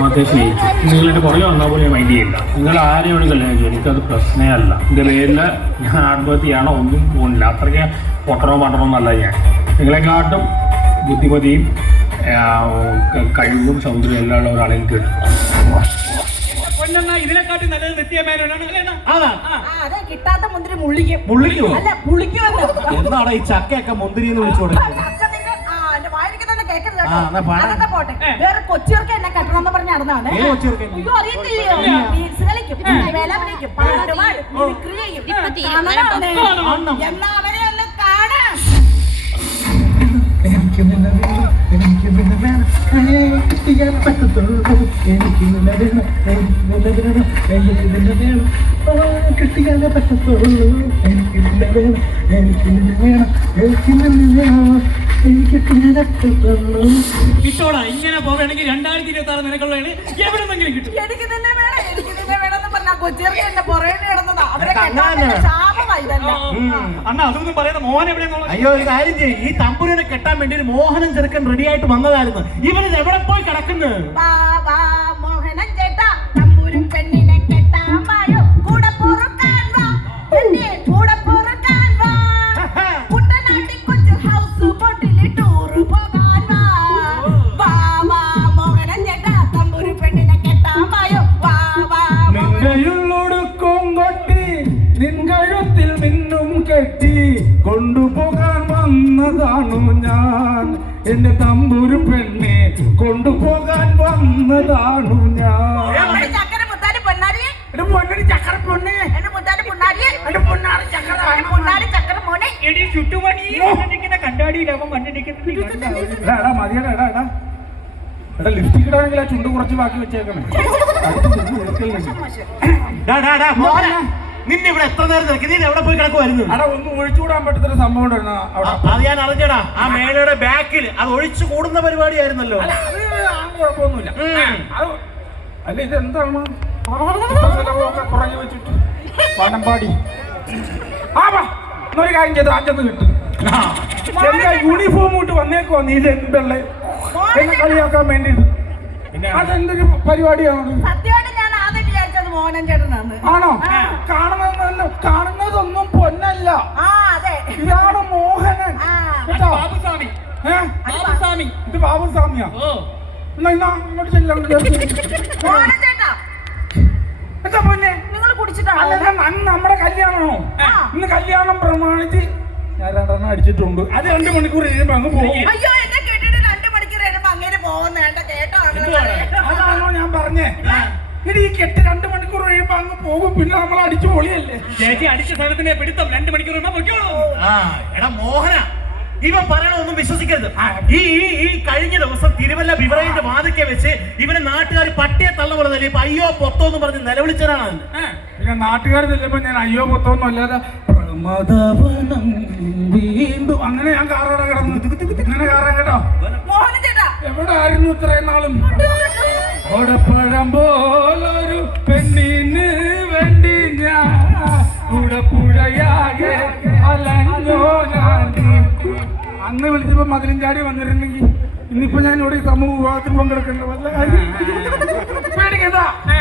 മാത്രമേ സ്നേഹിച്ചു. നിങ്ങളെൻ്റെ പുറകെ വന്നാൽ പോലും ഞാൻ മൈൻഡ് ചെയ്യില്ല. നിങ്ങൾ ആരെയാണ് കല്യാണം കഴിച്ചു, എനിക്കത് പ്രശ്നമേ അല്ല. എൻ്റെ പേരിൽ ഞാൻ ആത്മഹത്യയാണോ ഒന്നും പോകുന്നില്ല. അത്രയ്ക്ക് പൊട്ടണോ എന്നല്ല ഞാൻ. നിങ്ങളെക്കാട്ടും ബുദ്ധിമതിയും കഴിവും സൗന്ദര്യം എല്ലാം ഉള്ള ഒരാളെ എനിക്ക് കിട്ടും. ഇതിനെക്കാട്ടി നല്ലത് നിത്യമേനോനാണ്. കിട്ടാത്ത മുന്തിരി മുള്ളിക്കും. എന്താണ് ഈ ചക്കയൊക്കെ മുന്തിരി എന്ന് വിളിച്ചു കൊടുക്കുന്നത്? അതൊക്കെ പോട്ടെ. വേറെ കൊച്ചിയൊക്കെ എന്നെ കെട്ടണമെന്ന് പറഞ്ഞ് നടന്നാണ്. അറിയത്തില്ലയോ? എന്നാ അവരെ ഒന്ന് കാണാം. കിട്ടോടാ. ഇങ്ങനെ പോവുകയാണെങ്കിൽ 2026 നിനക്കുള്ളതാണ് എവിടെന്നെങ്കിലും കിട്ടും. എനിക്ക് തന്നെ വേണം, എനിക്ക് തന്നെ വേണമെന്ന് പറഞ്ഞാ കൊച്ചിയർക്ക് എന്നെ പുറകെ കിടന്നതാ. അവരെ ശാപമായി തന്നെ. അണ്ണ അതൊന്നും പറയുന്ന മോഹൻ എവിടെയെന്നുള്ള. അയ്യോ, ഒരു കാര്യം ചെയ്യും. ഈ തമ്പുരനെ കെട്ടാൻ വേണ്ടി ഒരു മോഹനം ചെറുക്കൻ റെഡി ആയിട്ട് വന്നതായിരുന്നു. ഇവന് എവിടെ പോയി കിടക്കുന്നു? മോഹനൻ ചേട്ടാ, തമ്പുരും പെണ്ണിനെ കെട്ടാൻ വായോ, കൂടെ പൊറുക്കാൻ വാ, എന്നെ കൂടെ പൊറുക്കാൻ വാ. കുട്ടനാട്ടിൽ കൊച്ചു ഹൗസ് ബോട്ടിൽ ടൂർ പോകാൻ വാ. വാ വാ മോഹനൻ ചേട്ടാ, തമ്പുരും പെണ്ണിനെ കെട്ടാൻ വായോ, വാ വാ. നിന്നയുള്ളൊടുക്കും കൊട്ടി നിൻ കഴുത്തിൽ മിന്നും കെട്ടി കൊണ്ടുപോകാൻ വന്നതാണു ഞാൻ. എന്റെ തമ്പുരു പെണ്ണെ കൊണ്ടുപോകാൻ വന്നതാണു ഞാൻ. ചക്കര മുത്താരി പൊന്നാരി, പൊന്നടി ചക്കര പൊണ്ണെ, എന്റെ മുത്താരി പൊന്നാരി, എന്റെ പൊന്നാണ് ചക്കര, പൊന്നാരി ചക്കര മോനെ. എടി ചുറ്റുമണി കണ്ടാടിയിലാവും കണ്ടിരിക്കുന്നത്. മതിയടാ. എടാ ലിപ്സ്റ്റിക് ഇടാണെങ്കിൽ ആ ചുണ്ട് കുറച്ച് ബാക്കി വെച്ചേക്കണേ. നിന്നെ ഇവിടെ എത്ര നേരം തിരക്കി? നീ എവിടെ പോയി കിടക്കുമായിരുന്നു? അടാ, ഒന്നും ഒഴിച്ചുകൂടാൻ പറ്റുന്ന സംഭവം ഉണ്ടായിരുന്നു അവിടെ. അത് ഞാൻ അറിഞ്ഞടാ. ആ മേളയുടെ ബാക്കിൽ അത് ഒഴിച്ചു കൂടുന്ന പരിപാടിയായിരുന്നല്ലോ. കുഴപ്പമൊന്നുമില്ല. അല്ല, ഇതെന്താണ് കുറഞ്ഞു വെച്ചിട്ട് വടംപാടി? എന്നൊരു കാര്യം ചെയ്ത് അഞ്ചൊന്ന് കിട്ടും. എന്താ യൂണിഫോം ഇട്ട് വന്നേക്കോ നീ എന്തുള്ളേ എന്നെ കളിയാക്കാൻ വേണ്ടിട്ട്? അതെന്തൊരു പരിപാടിയാണ്? സത്യമായിട്ട് ഞാൻ ആദ്യം വിചാരിച്ചത് മോഹനൻ ചേട്ടനാണ്. ആണോ? കാണുന്നതൊന്നും പൊന്നല്ല. ഇതാണ് മോഹനൻ. ബാബുസ്വാമി. ഇത് ബാബുസ്വാമിയാ? എന്നാ ഇങ്ങോട്ട് ചെല്ലാം. മോഹനൻ ചേട്ടാ, എന്താ പൊന്നെ നിങ്ങൾ കുടിച്ചിട്ടാണോ? അന്ന് നമ്മുടെ കല്യാണമാണോ? ഇന്ന് കല്യാണം പ്രമാണിച്ച് ഞാൻ 2 അടിച്ചിട്ടുണ്ട്. അത് 2 മണിക്കൂർ കഴിയുമ്പോ അങ്ങ് പോകും. അയ്യോ, എന്നെ കേട്ടിട്ട് 2 മണിക്കൂർ കഴിയുമ്പോ അങ്ങനെ പോകുന്ന കേട്ടോ. അതാണോ ഞാൻ പറഞ്ഞേ? ഇനി ഈ കെട്ട് 2 മണിക്കൂർ കഴിയുമ്പോ അങ്ങ് പോകും. പിന്നെ നമ്മൾ അടിച്ചു പൊളിയല്ലേ? ചേച്ചി അടിച്ച സ്ഥലത്തിന്റെ പിടുത്തം 2 മണിക്കൂർ പൊയ്ക്കോളൂ. എടാ മോഹന, ഇവൻ പറയണൊന്നും വിശ്വസിക്കരുത്. ഈ കഴിഞ്ഞ ദിവസം തിരുവല്ല ബിവറേജിന്റെ വാതിക്കെ വെച്ച് ഇവനെ നാട്ടുകാർ പട്ടിയെ തള്ളപ്പെടുന്നില്ല. ഇപ്പൊ അയ്യോ പൊത്തോന്ന് പറഞ്ഞ് നിലവിളിച്ചതാണ്. പിന്നെ നാട്ടുകാർ ചെല്ലുമ്പോ ഞാൻ അയ്യോ പൊത്തോന്നും അല്ലാതെ വീണ്ടും അങ്ങനെ ഞാൻ കാറോടെ കിടന്നു. ഇങ്ങനെ കാറാൻ കേട്ടോ. മോഹനൻ ചേട്ടാ, എവിടെ ആയിരുന്നു ഇത്രയും നാളും? ഓടപ്പഴം പോലൊരു പെണ്ണിന് വേണ്ടി ഞാൻ പുഴയാകെ അലഞ്ഞോ ഞാൻ. അന്ന് വിളിച്ചപ്പോ മതിലും ചാടി വന്നിരുന്നെങ്കിൽ ഇന്നിപ്പോ ഞാൻ ഇവിടെ സമൂഹ വിവാഹത്തിൽ പങ്കെടുക്കേണ്ട വല്ല കാര്യം പേടിക്കണ്ട.